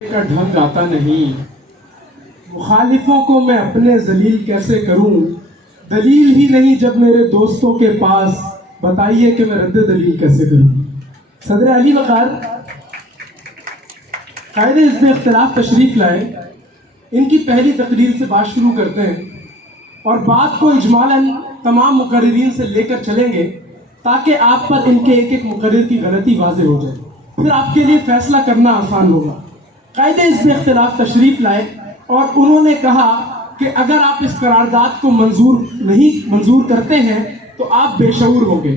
کا ढंग आता नहीं, मुखालिफों को मैं अपने जलील कैसे करूं, दलील ही नहीं जब मेरे दोस्तों के पास, बताइए कि मैं रद्द दलील कैसे करूं। सदर अली वकार कायदे हिज़्ब इख्तिलाफ तशरीफ लाए, इनकी पहली तकरीर से बात शुरू करते हैं और बात को इजमालन तमाम मुकर्रिरीन से लेकर चलेंगे ताकि आप पर इनके एक एक मुकर्रिर की गलती वाज़ेह हो जाए, फिर आपके लिए फैसला करना आसान होगा। कायदे हिज़्ब इख्तिलाफ तशरीफ लाए और उन्होंने कहा कि अगर आप इस करारदाद को मंजूर करते हैं तो आप बेशऊर होंगे।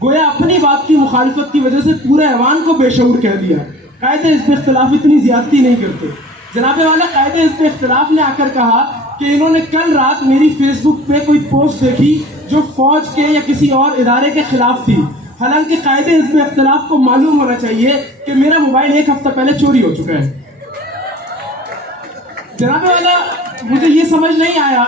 गोया अपनी बात की मुखालिफत की वजह से पूरे ऐवान को बेशऊर कह दिया। कायदे हिज़्ब इख्तिलाफ इतनी ज़्यादती नहीं करते। जनाबे वाला कायदे हिज़्ब इख्तिलाफ ने आकर कहा कि इन्होंने कल रात मेरी फेसबुक पे कोई पोस्ट देखी जो फौज के या किसी और इदारे के खिलाफ थी। हालांकि कायदे हिज़्ब इख्तिलाफ को मालूम होना चाहिए कि मेरा मोबाइल एक हफ्ता पहले चोरी हो चुका है। जनाबे वाला मुझे ये समझ नहीं आया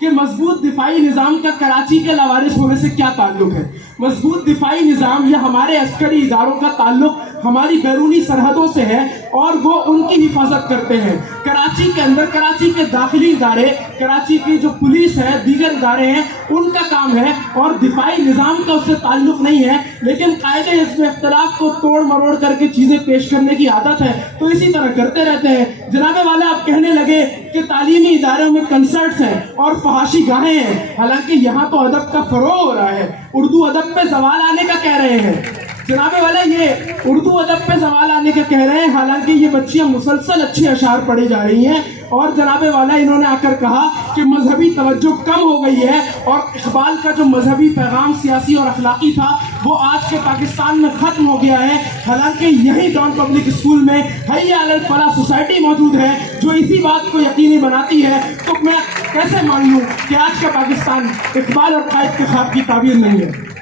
कि मजबूत दिफाई निज़ाम का कराची के लवारिस होने से क्या ताल्लुक है। मजबूत दिफाई निज़ाम या हमारे अस्करी इदारों का ताल्लुक हमारी बैरूनी सरहदों से है और वो उनकी हिफाजत करते हैं। कराची के अंदर कराची के दाखिली इदारे, कराची की जो पुलिस है, दीगर इदारे हैं, उनका काम है और दिफाई निज़ाम का उससे ताल्लुक नहीं है। लेकिन कायदे हिज़्ब इख्तिलाफ को तोड़ मरोड़ करके चीज़ें पेश करने की आदत है, तो इसी तरह करते रहते हैं। जनाबे वाला आप कहने लगे कि तालीमी इदारों में कंसर्ट्स हैं और फहाशी गाहें हैं, हालांकि यहाँ तो अदब का फरोग हो रहा है। उर्दू अदब पे सवाल आने का कह रहे हैं। जनाबे वाला ये उर्दू अदब पे सवाल आने का कह रहे हैं, हालांकि ये बच्चियां मुसलसल अच्छे अशार पढ़ी जा रही हैं। और जनाबे वाला इन्होंने आकर कहा कि मजहबी तवज्जो कम हो गई है और इकबाल का जो मजहबी पैगाम सियासी और अखलाकी था वो आज के पाकिस्तान में ख़त्म हो गया है। हालांकि यही डॉन पब्लिक स्कूल में हैया अलल फलाह सोसाइटी मौजूद है जो इसी बात को यकीनी बनाती है। तो मैं कैसे मान लूँ कि आज का पाकिस्तान इकबाल और कायद के ख्वाब की ताबीर नहीं है।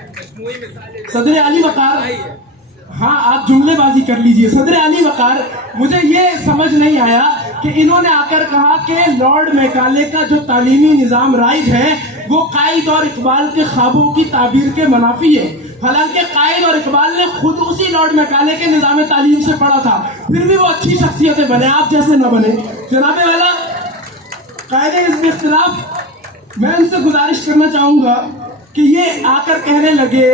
सदर अली वकार, हाँ आप जुमलेबाजी कर लीजिए। सदर अली वकार, मुझे ये समझ नहीं आया कि इन्होंने आकर कहा कि लॉर्ड मैकाले का जो तालीमी निज़ाम राइज है वो कायद और इकबाल के ख्वाबों की ताबीर के मुनाफी है। हालांकि कायद और इकबाल ने खुद उसी लॉर्ड मैकाले के निज़ाम तालीम से पढ़ा था, फिर भी वो अच्छी शख्सियतें बने, आप जैसे न बने। जनाबे वाला कायदे हिज़्ब इख्तिलाफ, मैं उनसे गुजारिश करना चाहूँगा कि ये आकर कहने लगे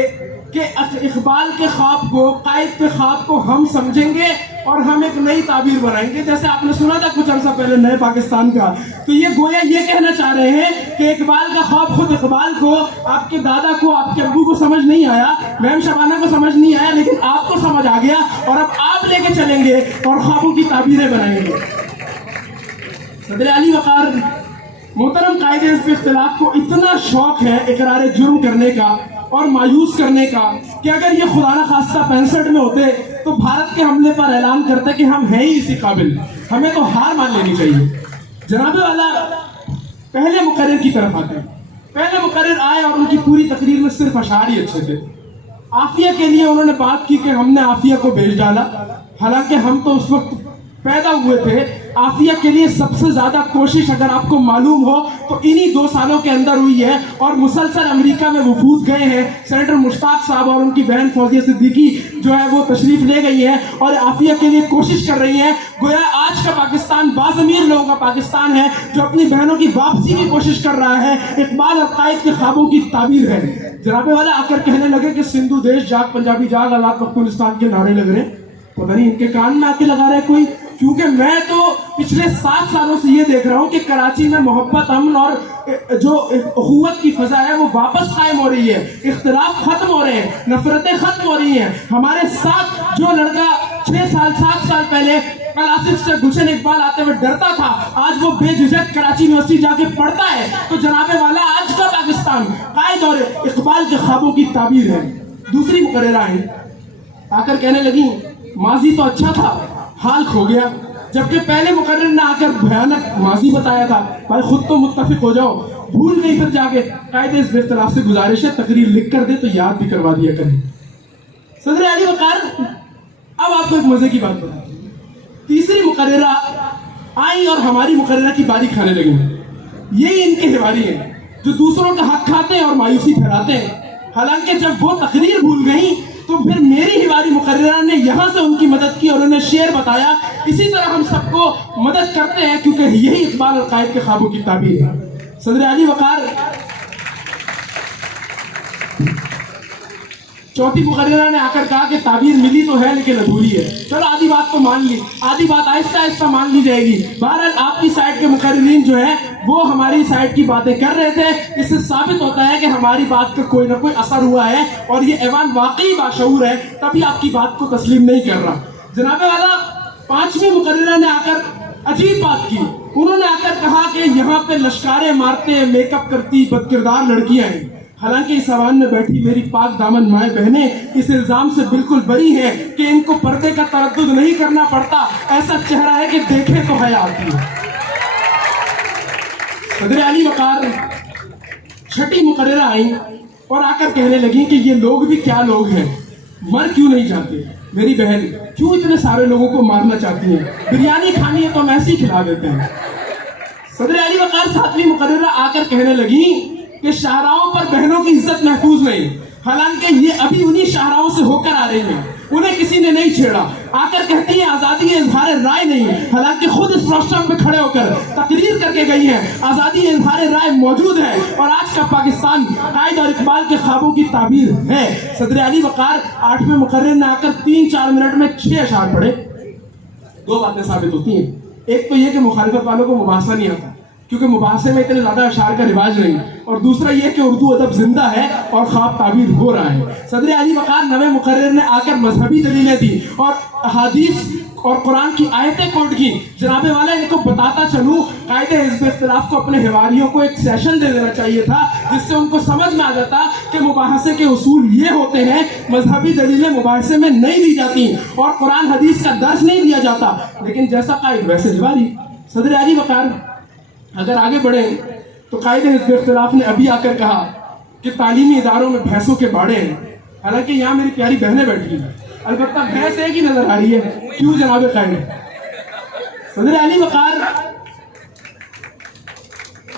कि इकबाल के ख्वाब को, कायद के ख्वाब को हम समझेंगे और हम एक नई ताबीर बनाएंगे। जैसे आपने सुना था कुछ अर्सा पहले नए पाकिस्तान का, तो ये गोया ये कहना चाह रहे हैं कि इकबाल का ख्वाब खुद इकबाल को, आपके दादा को, आपके अब्बू को समझ नहीं आया, मैम शबाना को समझ नहीं आया, लेकिन आपको समझ आ गया और अब आप लेके चलेंगे और ख्वाबों की ताबीरें बनाएंगे। सदर अली वकार, मोहतरम कायदे हिज़्ब इख्तिलाफ को इतना शौक है इकरार जुर्म करने का और मायूस करने का कि अगर ये खुदा न खास्ता 65 में होते तो भारत के हमले पर ऐलान करते कि हम हैं ही इसी काबिल, हमें तो हार मान लेनी चाहिए। जनाबे वाला पहले मुकर्रिर की तरफ आते हैं। पहले मुकर्रिर आए और उनकी पूरी तकरीर में सिर्फ अशार ही अच्छे थे। आफिया के लिए उन्होंने बात की कि हमने आफिया को भेज डाला, हालांकि हम तो उस वक्त पैदा हुए थे। आफिया के लिए सबसे ज़्यादा कोशिश अगर आपको मालूम हो तो इन्हीं 2 सालों के अंदर हुई है और मुसलसल अमेरिका में वफूद गए हैं। सेनेटर मुश्ताक साहब और उनकी बहन फौजिया सिद्दीकी जो है वो तशरीफ़ ले गई है और आफिया के लिए कोशिश कर रही हैं। गोया आज का पाकिस्तान बाज़मीर लोगों का पाकिस्तान है जो अपनी बहनों की वापसी की कोशिश कर रहा है, इकबाल और कायद के ख्वाबों की ताबीर है। जनाबे वाला आकर कहने लगे कि सिंधु देश जाग, पंजाबी जाग, आज़ाद पख्तूनिस्तान के नारे लग रहे हैं, पता नहीं इनके कान में आके लगा रहे कोई, क्योंकि मैं तो पिछले 7 सालों से ये देख रहा हूँ कि कराची में मोहब्बत, अमन और जो अखुवत की फजा है वो वापस कायम हो रही है। इख्तिलाफ खत्म हो रहे हैं, नफरतें खत्म हो रही हैं। हमारे साथ जो लड़का 6 साल 7 साल पहले क्लासिक से गुलशन इकबाल आते हुए डरता था, आज वो बेझिझक कराची यूनिवर्सिटी जाके पढ़ता है। तो जनाबे वाला आज का पाकिस्तान कायद और इकबाल के ख्वाबों की ताबीर है। दूसरी मुकर्रिरा है, आकर कहने लगी माजी तो अच्छा था, हाल खो गया। जबकि पहले मुकर्रिर ने आकर भयानक माजी बताया था। भाई खुद तो मुत्तफिक हो जाओ, भूल गई फिर जाके। कायदे हिज़्ब इख्तिलाफ से गुजारिश है तकरीर लिख कर दे तो याद भी करवा दिया करें। सदर अली वकार, अब आपको एक मजे की बात बताती हूँ। तीसरी मुकर्रिरा आई और हमारी मुकर्रिरा की बारी खाने लगी। यही इनके हिवारी हैं जो दूसरों का हक खाते हैं और मायूसी फैलाते हैं। हालांकि जब वो तकरीर भूल गई तो फिर मेरी हिवारी मुकर्रिरा ने यहाँ से उनकी मदद की और उन्हें शेर बताया اسی طرح ہم سب کو مدد کرتے ہیں کیونکہ یہی اقبال القائد کے خوابوں کی تعبیر ہے. صدر علی وقار چوتھی مقررہ نے آ کر کہا کہ تعبیر ملی تو ہے لیکن ادھوری ہے. چلو آدھی بات تو مان لی, آدھی بات آہستہ آہستہ مان لی جائے گی. بہرحال آپ کی سائڈ کے مقررین جو ہیں وہ ہماری سائڈ کی باتیں کر رہے تھے. اس سے ثابت ہوتا ہے کہ ہماری بات کا کوئی نہ کوئی اثر ہوا ہے اور یہ ایوان واقعی باشعور ہے, تبھی آپ کی بات کو تسلیم نہیں کر رہا. جناب والا پانچویں مقررہ نے آ کر عجیب بات کی. انہوں نے آ کر کہا کہ یہاں پہ لشکاریں مارتے میک اپ کرتی بد کردار لڑکیاں ہیں. حالانکہ اس ایوان میں بیٹھی میری پاک دامن مائیں بہنیں اس الزام سے بالکل بری ہیں کہ ان کو پردے کا تردد نہیں کرنا پڑتا. ایسا چہرہ ہے کہ دیکھے تو حیا آتی ہے. صدر علی وقار چھٹی مقررہ آئیں اور آ کر کہنے لگیں کہ یہ لوگ بھی کیا لوگ ہیں, مر کیوں نہیں جاتے. میری بہن کیوں اتنے سارے لوگوں کو مارنا چاہتی ہیں, بریانی کھانی ہے تو ہم ایسے ہی کھلا دیتے ہیں. صدر علی وقار ساتویں مقررہ آ کر کہنے لگیں کہ شاہراہوں پر بہنوں کی عزت محفوظ نہیں, حالانکہ یہ ابھی انہی شاہراہوں سے ہو کر آ رہی ہیں, انہیں کسی نے نہیں چھیڑا. آ کر کہتی ہیں آزادی اظہار رائے نہیں, حالانکہ خود اس روشٹم پہ کھڑے ہو کر تقریر کر کے گئی ہیں آزادی اظہار رائے موجود ہے اور آج کا پاکستان قائد اور اقبال کے خوابوں کی تعبیر ہے. صدر علی وقار آٹھویں مقرر نے آ کر 3-4 منٹ میں 6 اشعار پڑھے. 2 باتیں ثابت ہوتی ہیں. ایک تو یہ کہ مخالفت والوں کو مباحثہ نہیں آتا کیونکہ مباحثے میں اتنے زیادہ اشعار کا رواج نہیں, اور دوسرا یہ کہ اردو ادب زندہ ہے اور خواب تعبیر ہو رہا ہے. صدر علی وقار 9ویں مقرر نے آ کر مذہبی دلیلیں دی اور احادیث اور قرآن کی آیتیں کوٹ کی. جناب والا ان کو بتاتا چلوں قائد حزب اختلاف کو اپنے حواریوں کو ایک سیشن دے دینا چاہیے تھا جس سے ان کو سمجھ میں آ جاتا کہ مباحثے کے اصول یہ ہوتے ہیں, مذہبی دلیلیں مباحثے میں نہیں دی جاتی اور قرآن حدیث کا درس نہیں دیا جاتا. لیکن جیسا قائد ویسے حواری. صدر علی وقار اگر آگے بڑھیں تو قائد حزب اختلاف نے ابھی آ کر کہا کہ تعلیمی اداروں میں بھینسوں کے باڑے ہیں, حالانکہ یہاں میری پیاری بہنیں بیٹھی ہیں, البتہ بھینس ایک ہی نظر آ رہی ہے. کیوں جناب قائد؟ صدر علی وقار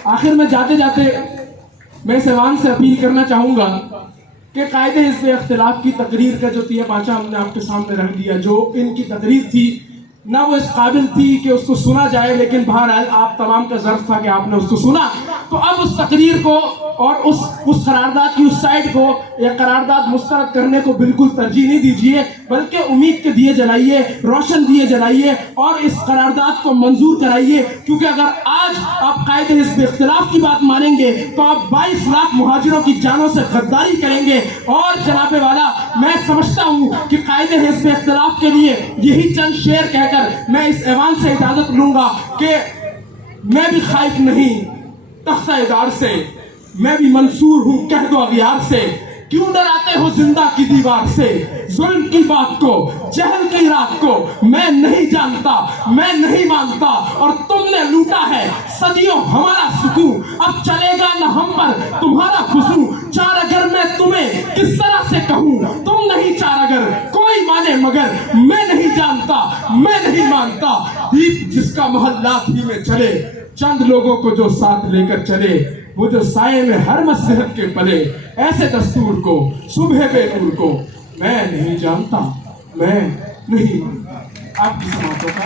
آخر میں جاتے جاتے میں اس ایوان سے اپیل کرنا چاہوں گا کہ قائد حزب اختلاف کی تقریر کا جو تیہ پانچہ ہم نے آپ کے سامنے رکھ دیا, جو ان کی تقریر تھی نہ وہ اس قابل تھی کہ اس کو سنا جائے, لیکن بہرحال آپ تمام کا ظرف تھا کہ آپ نے اس کو سنا. تو اب اس تقریر کو اور اس قرارداد کی اس سائڈ کو یا قرارداد مسترد کرنے کو بالکل ترجیح نہیں دیجیے, بلکہ امید کے دیے جلائیے, روشن دیے جلائیے اور اس قرارداد کو منظور کرائیے. کیونکہ اگر آج آپ قائد حزب اختلاف کی بات مانیں گے تو آپ 22 لاکھ مہاجروں کی جانوں سے غداری کریں گے. اور جناب والا میں سمجھتا ہوں کہ قائد حزب اختلاف کے لیے یہی چند شعر کہہ کر میں اس ایوان سے اجازت لوں گا کہ میں بھی خائف نہیں تختہ ادار سے, میں بھی منصور ہوں کہہ دو اغیار سے. کیوں ڈراتے ہو زندہ کی دیوار سے, ظلم کی بات کو, جہل کی رات کو میں نہیں جانتا, میں نہیں مانتا, اور تم نے لوٹا ہے صدیوں ہمارا سکون, اب چلے گا نہ ہم پر تمہارا خصوص. چار اگر میں تمہیں کس طرح سے کہوں, تم نہیں چار اگر کوئی مانے مگر, میں نہیں جانتا میں نہیں مانتا. دیپ جس کا محلات ہی میں چلے, چند لوگوں کو جو ساتھ لے کر چلے, وہ جو سائے میں ہر مصلحت کے پلے, ایسے دستور کو صبح بے نور کو میں نہیں جانتا میں نہیں مانتا. آپ کی سماعتوں کا